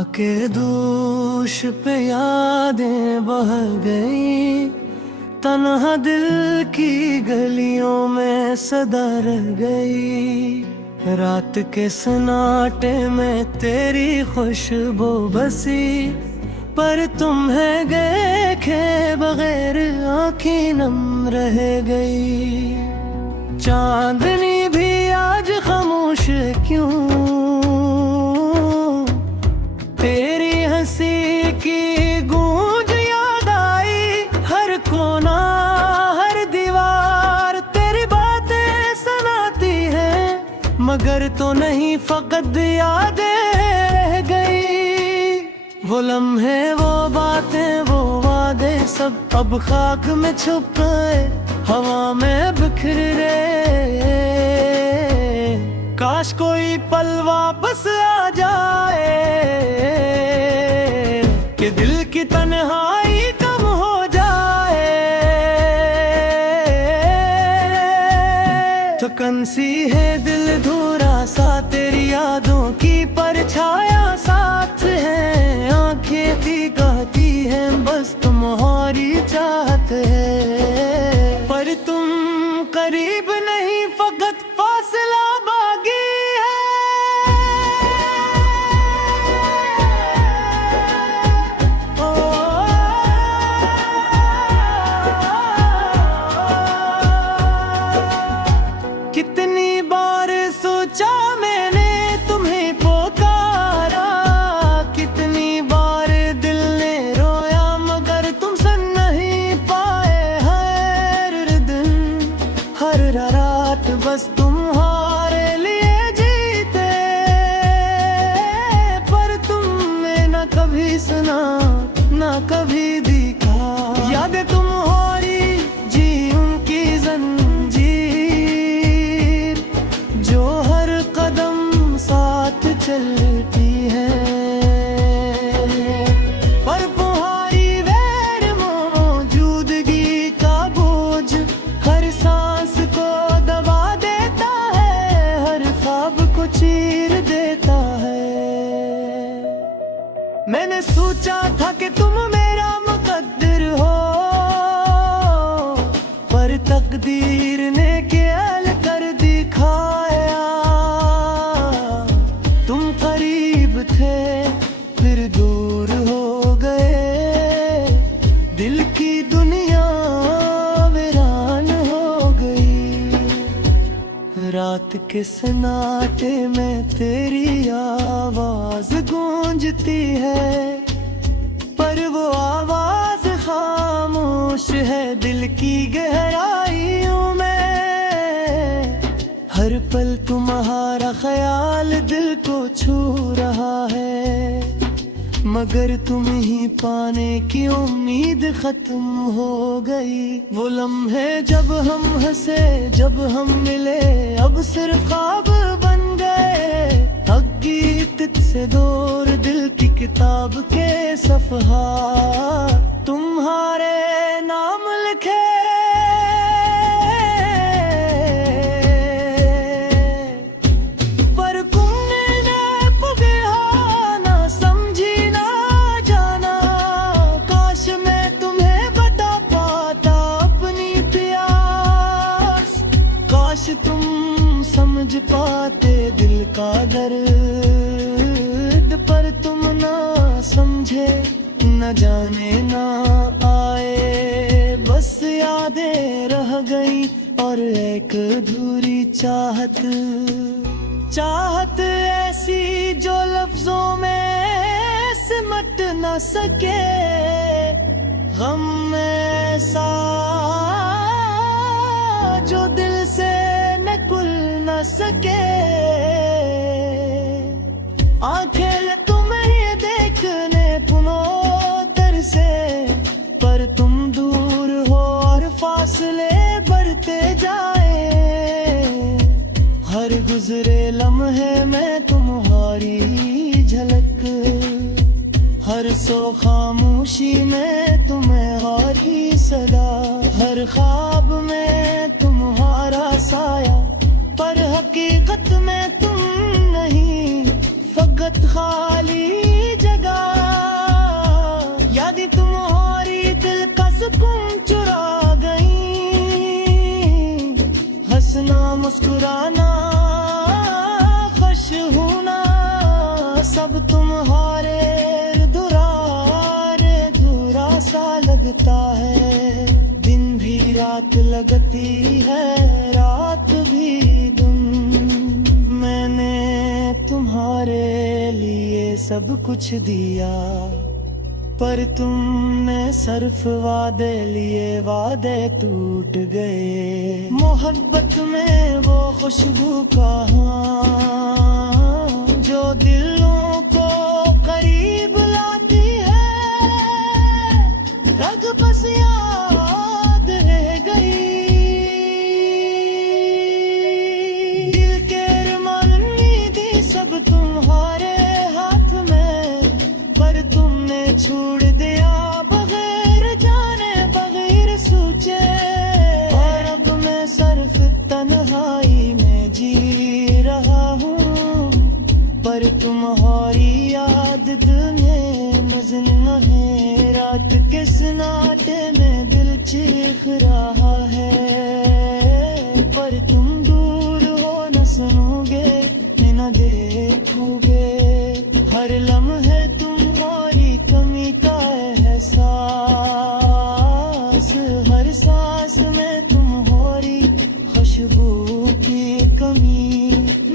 आके दोष पे यादें बह गई, तन्हा दिल की गलियों में सदा रह गई। रात के सन्नाटे में तेरी खुशबू बसी, पर तुम्हें देखे बगैर आँखें नम रह गई। चांदनी भी आज खामोश क्यों, तेरी हंसी की गूंज याद आई। हर कोना हर दीवार तेरी बातें सुनाती है, मगर तो नहीं फकत यादें रह गई। वो लम्हे वो बातें वो वादे सब अब खाक में छुप गए, हवा में बिखर रहे। काश कोई पल वापस आ जाए कि दिल की तन्हाई कम हो जाए। थकन सी है दिल धूरा सा, तेरी यादों की परछाया साथ है। आंखें भी कहती हैं बस तुम्हारी चाहत है, पर तुम करीब नहीं फकत फासला बाकी है। कितनी बार सोचा मैंने तुम्हें पुकारा, कितनी बार दिल ने रोया मगर तुम सुन नहीं पाए। हर दिन हर रात बस तुम्हारे लिए जीते, पर तुमने न कभी सुना न कभी दिखा। यादें तुम्हारी जी उनकी जंजीर, जो हर कदम साथ चलती है। पर तुम्हारी गैर मौजूदगी का बोझ हर सांस को दबा देता है, हर ख्वाब को चीर देता है। मैंने सोचा था कि तुम मेरा मुकद्दर हो, पर तकदीर ने खेल कर दिखाया। तुम करीब थे फिर दूर हो गए, दिल की दुनिया वीरान हो गई। रात के सन्नाटे में तेरी आवाज गूंजती है, पर वो आवाज खामोश है दिल की गहराइयों में। हर पल तुम्हारा ख्याल दिल को छू रहा है, मगर तुम ही पाने की उम्मीद खत्म हो गई। वो लम्हे जब हम हंसे जब हम मिले अब सिर्फ ख्वाब बन गए। गीत से दूर दिल की किताब के सफ़हा तुम्हारे नाम लिखे। पर तुमने न पुगया ना समझी ना जाना, काश मैं तुम्हें बता पाता अपनी प्यास। काश तुम समझ पाते दिल का दर्द, पर तुम ना समझे न जाने ना आए। बस यादें रह गई और एक अधूरी चाहत, चाहत ऐसी जो लफ्जों में सिमट न सके। गम ऐसा जो दिल से निकल न सके। आंखें तुम्हें ये देखने पुनोतर से, पर तुम दूर हो और फासले बढ़ते जाए। हर गुजरे लम्हे में तुम्हारी झलक, हर सो खामोशी में तुम्हारी सदा। हर ख्वाब में तुम्हारा साया, पर हकीकत में तुम नहीं, फकत खाली जगह। तुम्हारी दिल का सुकून चुरा गई। हंसना मुस्कुराना खुश होना सब तुम्हारे अधूरा सा लगता है। दिन भी रात लगती है, रात भी दिन। मैंने तुम्हारे लिए सब कुछ दिया, पर तुमने सिर्फ वादे लिए, वादे टूट गए। मोहब्बत में वो खुशबू कहाँ जो दिलों को करीब लाती है, रग बस याद रह गई। दिल के अरमान उम्मीदें सब तुम्हारे हाथ में, पर तुमने छोड़ दिया बगैर जाने बगैर सोचे। और अब मैं सिर्फ तन्हाई में जी रहा हूँ, पर तुम्हारी याद दिल में मजन है। रात के सन्नाटे में दिल चीख रहा है, पर तुम दूर हो न सुनोगे न देखोगे। हर लम्हे तुम्हारी कमी का एहसास, हर सांस में तुम्हारी खुशबू की कमी।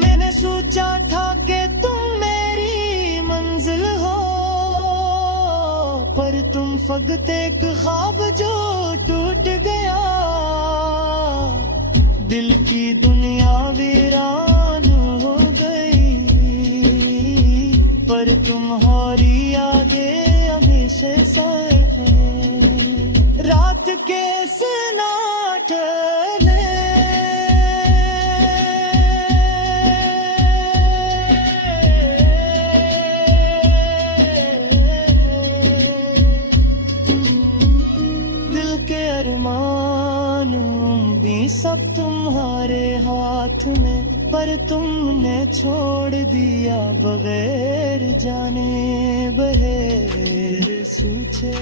मैंने सोचा था कि तुम मेरी मंजिल हो, पर तुम फकत एक ख्वाब जो टूट गया। दिल की दुनिया वीरान हो गई, पर तुम्हारी यादें अभी से साए हैं। रात के सन्नाटे में सब तुम्हारे हाथ में, पर तुमने छोड़ दिया बगैर जाने बगैर सोचे।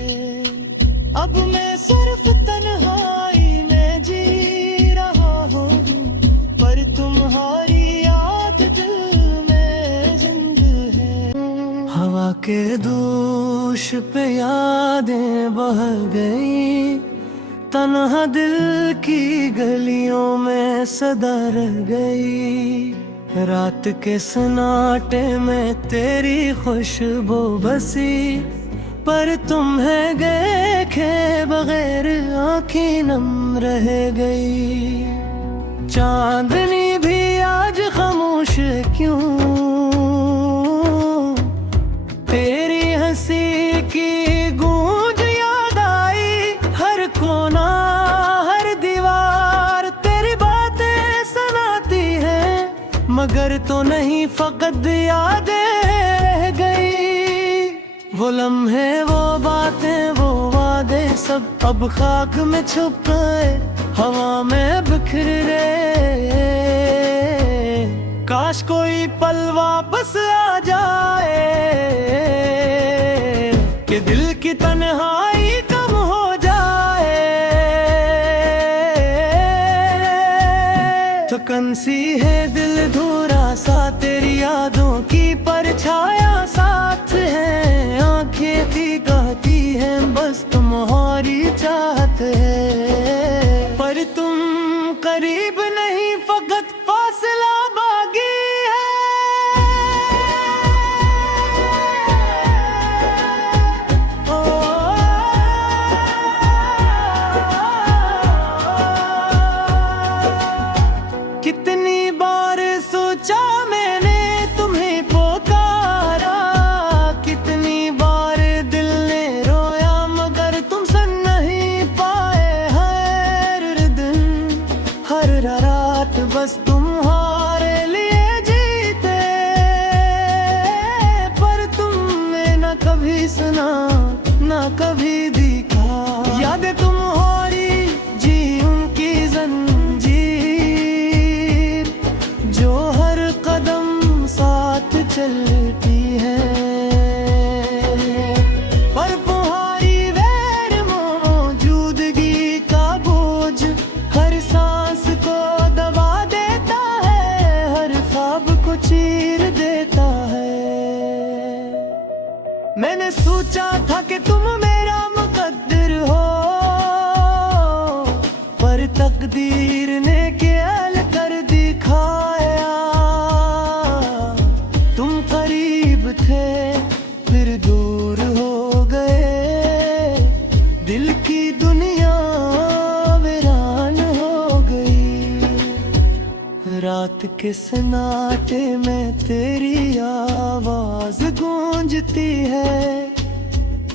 अब मैं सिर्फ तन्हाई में जी रहा हूँ, पर तुम्हारी याद दिल में जिंदा है। हवा के दोष पे यादें बह गई, तन्हा दिल की गलियों में सदा रह गई। रात के सन्नाटे में तेरी खुशबू बसी, पर तुम्हें देखे बगैर आँखें नम रह गई। चांदनी भी आज खामोश क्यों, तेरी हंसी की गूंज याद आई। हर कोना हर दीवार तेरी बातें सुनाती है, मगर तो नहीं फकत यादें रह गई। वो लम्हे वो बातें वो वादे सब अब खाक में छुप गए, हवा में बिखर रहे। काश कोई पल वापस आ जाए कि दिल की तन्हाई कम हो जाए। थकन सी है दिल धूरा सा, तेरी यादों की परछाया साथ है। आंखें भी कहती हैं बस तुम्हारी चाहत है, पर तुम करीब नहीं फकत फासला बाकी है। कितनी बार सोचा मैंने तुम्हें पुकारा, कितनी बार दिल ने रोया मगर रात के सन्नाटे में तेरी आवाज गूंजती है,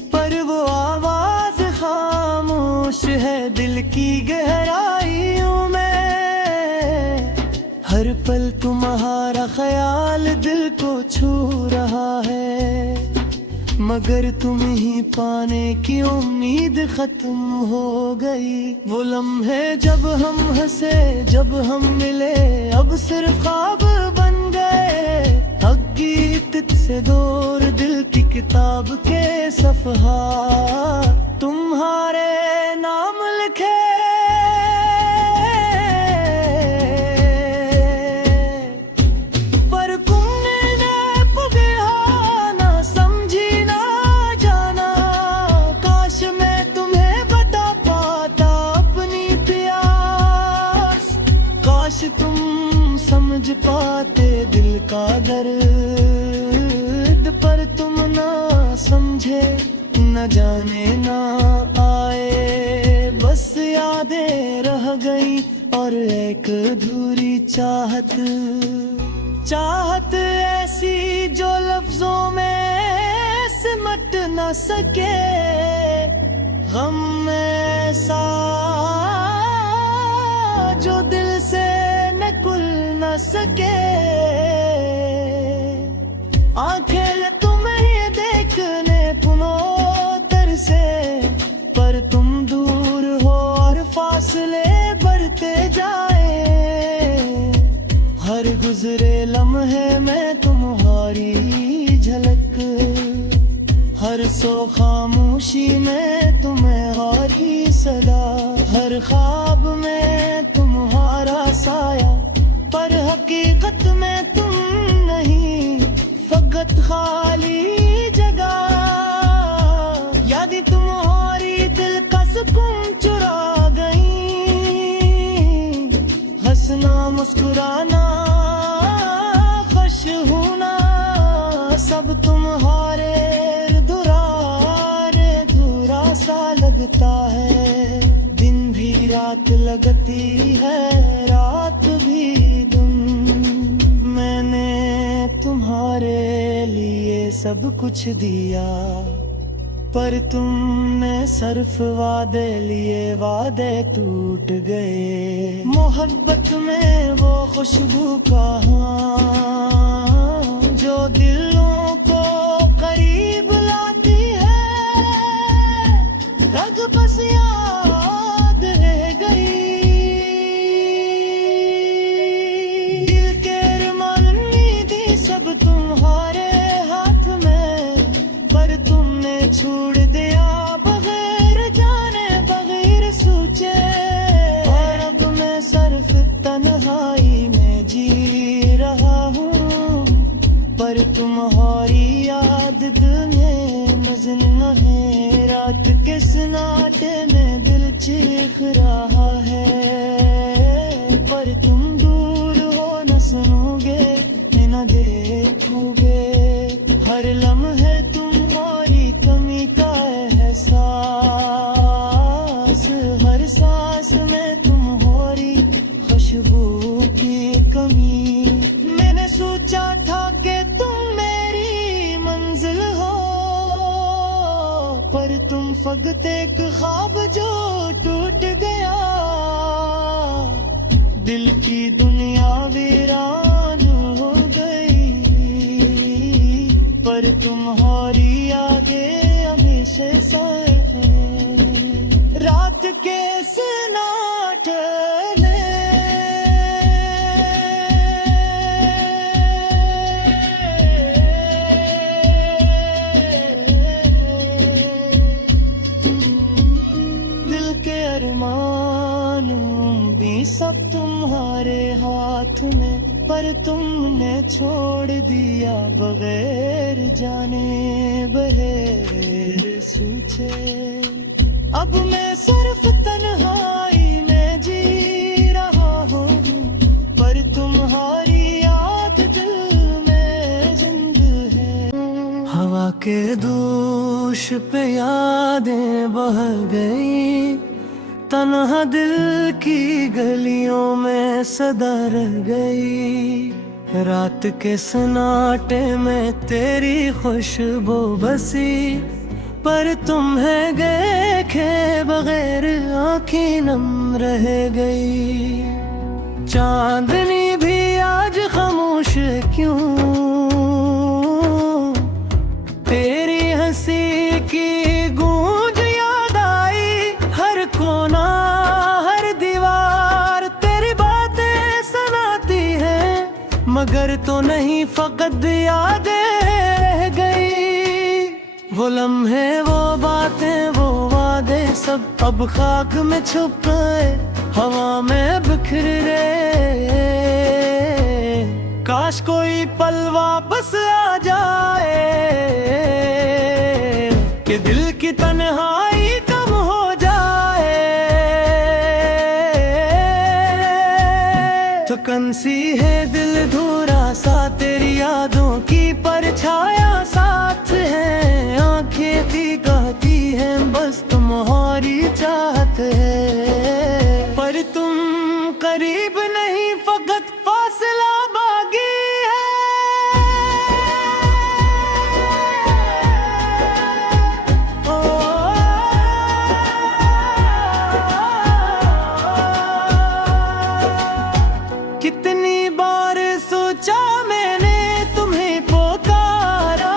पर वो आवाज खामोश है दिल की गहराइयों में। हर पल तुम्हारा ख्याल दिल को छू रहा है, मगर तुम ही पाने की उम्मीद खत्म हो गई। वो लम्हे जब हम हंसे, जब हम मिले, अब सिर्फ ख्वाब बन गए। हकीकत से दूर दिल की किताब के सफ़हा तुम्हारे नाम लिखे। तुम समझ पाते दिल का दर्द, पर तुम ना समझे, न जाने ना आए। बस यादें रह गई और एक अधूरी चाहत, चाहत ऐसी जो लफ्जों में सिमट न सके। गम ऐसा जो दिल से निकल न सके। आंखें तुम्हें देखने पुनोतर से, पर तुम दूर हो और फासले बढ़ते जाए। हर गुजरे लम्हे में तुम्हारी झलक, हर सो खामोशी में तुम्हारी सदा। हर ख्वाब में तुम्हारा साया, पर हकीकत में तुम नहीं, फकत खाली जगह। यादें तुम्हारी दिल का सुकून चुरा गई। हंसना मुस्कुराना खुश होना सब तुम्हारे धुरा सा लगता है। दिन भी रात लगती है, रात भी दिन। मैंने तुम्हारे लिए सब कुछ दिया, पर तुमने सिर्फ वादे लिए, वादे टूट गए। मोहब्बत में वो खुशबू कहाँ जो दिलों को करीब लाती है। रग बस याद रह गई। दिल के अरमान उम्मीदें सब तुम्हारे हाथ में, पर तुमने छोड़ दिया बगैर जाने बगैर सोचे। और अब मैं सिर्फ तन्हाई में जी रहा हूँ, पर तुम्हारी याद दिल में मजनू है। रात के सन्नाटे में दिल चीख रहा है, पर तुम दूर हो न सुनोगे न देखोगे। हर लम्हे तुम्हारी कमी का एहसास, हर सांस में तुम्हारी खुशबू की कमी। मैंने सोचा था कि तुम मेरी मंजिल हो, पर तुम फकत एक ख्वाब जो टूट गया। दिल की दुनिया वीरान हो गई, पर तुम्हारी यादें हमेशा साथ हैं। रात के सन्नाटे सब तुम्हारे हाथ में, पर तुमने छोड़ दिया बगैर जाने बगैर सोचे। अब मैं सिर्फ तन्हाई में जी रहा हूँ, पर तुम्हारी याद दिल में जिंदा है। हवा के दोष पे यादें बह गई, तन्हा दिल की गलियों में सदा रह गई। रात के सन्नाटे में तेरी खुशबू बसी, पर तुम्हें देखे बगैर आँखें नम रह गई। चांदनी भी आज खामोश क्यों, तेरी हंसी की गूंज याद आई। हर कोना हर दीवार तेरी बातें सुनाती है, मगर तो नहीं फकत यादें रह गई। वो लम्हे वो बातें वो वादे सब अब खाक में छुप गए, हवा में बिखर रहे। काश कोई पल वापस आ जाए कि दिल की तन्हाई कम हो जाए। थकन सी है दिल धूरा सा, तेरी यादों की परछाया साथ है। आंखें भी कहती हैं बस तुम्हारी चाहत है, पर तुम करीब नहीं फकत फासला बाकी है। कितनी बार सोचा मैंने तुम्हें पुकारा,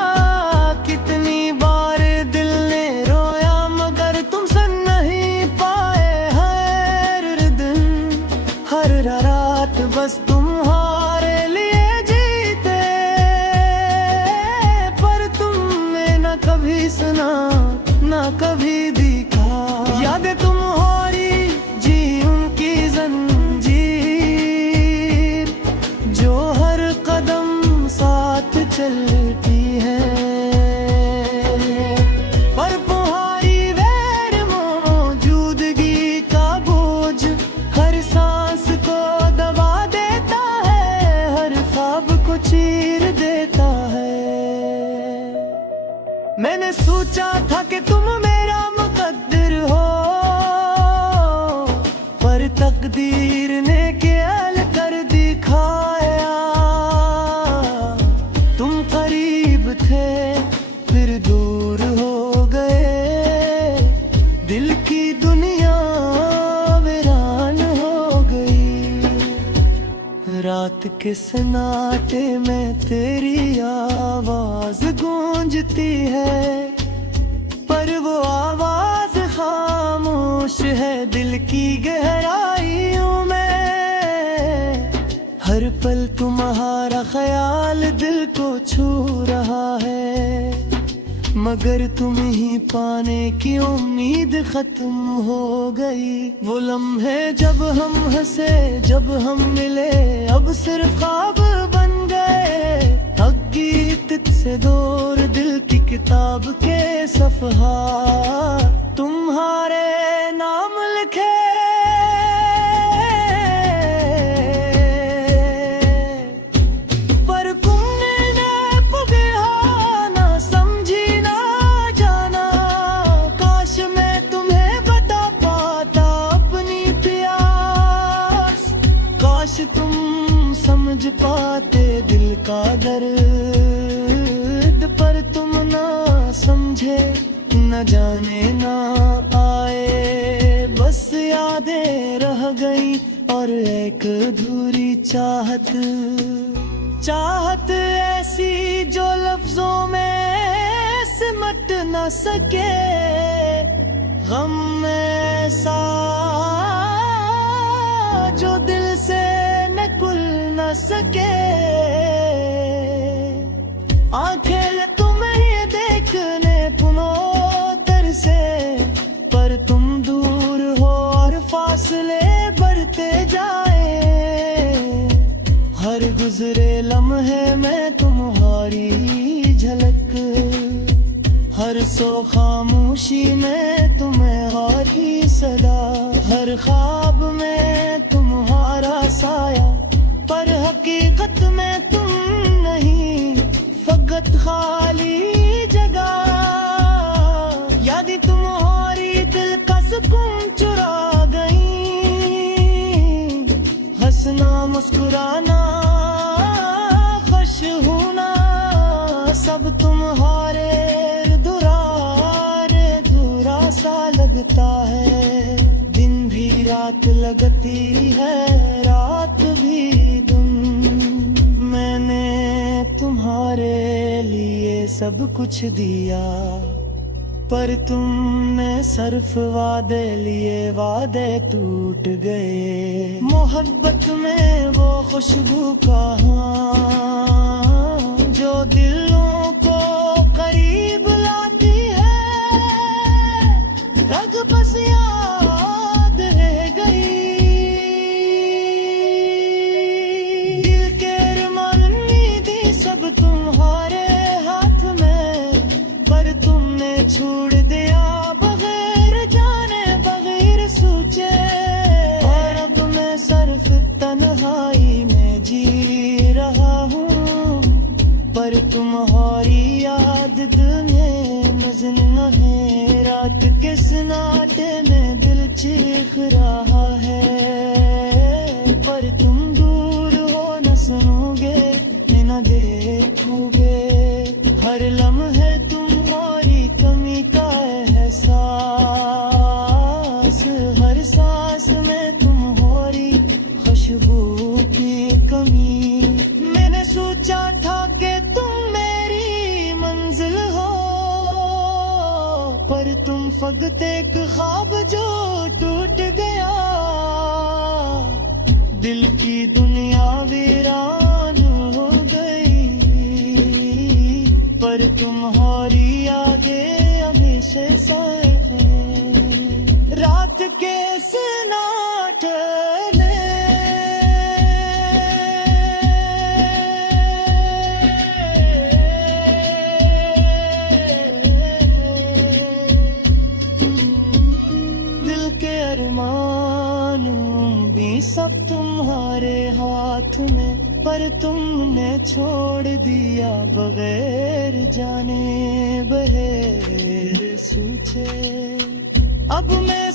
कितनी बार दिल ने रोया मगर तुम सुन नहीं पाए। हर दिन हर रात बस तुम्हारे लिए जीते, पर तुमने न कभी सुना न कभी दिखा। यादें तुम्हारी जी उनकी जंजीर, जो हर कदम साथ चलती है। पर तुम्हारी गैर मौजूदगी का बोझ हर सांस को दबा देता है, हर ख्वाब को चीर देता है। मैंने सोचा था कि तुम मेरा मुकद्दर हो, पर तकदीर ने खेल कर दिखाया। तुम करीब थे फिर दूर हो गए, दिल की दुनिया वीरान हो गई। रात के सन्नाटे में तेरी आवाज गूंजती है, पर वो आवाज खामोश है दिल की गहराइयों में। हर पल तुम्हारा ख्याल दिल को छू रहा है, मगर तुम ही पाने की उम्मीद खत्म हो गई। वो लम्हे जब हम हंसे जब हम मिले अब सिर्फ ख्वाब बन गए। गीत से दूर दिल की किताब के सफ़हा तुम्हारे नाम लिखे। पर तुमने न पुगया ना समझी ना जाना, काश मैं तुम्हें बता पाता अपनी प्यास। काश तुम समझ पाते दिल का दर्द, पर तुम ना समझे न जाने ना आए। बस यादें रह गई और एक अधूरी चाहत, चाहत ऐसी जो लफ्जों में सिमट न सके। गम ऐसा जो दिल से निकल न सके। आंखें तुम्हें देखने पुनोतर से, पर तुम दूर हो और फासले बढ़ते जाए। हर गुजरे लम्हे में तुम्हारी झलक, हर सो खामोशी में तुम्हारी सदा। हर ख्वाब में तुम्हारा साया, पर हकीकत में तुम नहीं, फकत खाली जगह। यादें तुम्हारी दिल का सुकून चुरा मुस्कुराना खुश होना सब तुम्हारे अधूरा सा लगता है। दिन भी रात लगती है, रात भी दिन। मैंने तुम्हारे लिए सब कुछ दिया, पर तुमने सिर्फ वादे लिए, वादे टूट गए। मोहब्बत में वो खुशबू कहाँ जो दिलों को करीब लाती है, रग बस याद रह गई। दिल के अरमान उम्मीदें सब तुम्हारे हाथ में, पर तुमने छोड़ दिया बगैर जाने बगैर सोचे। और अब मैं सिर्फ तन्हाई में जी रहा हूँ, पर तुम्हारी याद दिल में मजन है। रात के सन्नाटे में दिल चीख रहा है, पर तुम दूर हो न सुनोगे न देखोगे। हर लम्हे तुम्हारी कमी का एहसास, हर सांस में तुम्हारी खुशबू की कमी। मैंने सोचा था कि तुम मेरी मंजिल हो, पर तुम फकत एक ख्वाब जो टूट गया। दिल की दुनिया वीरान हो गई, पर तुम्हारी यादें अभी से साफ हैं। रात के सन्नाटे सब तुम्हारे हाथ में, पर तुमने छोड़ दिया बगैर जाने बगैर सोचे। अब मैं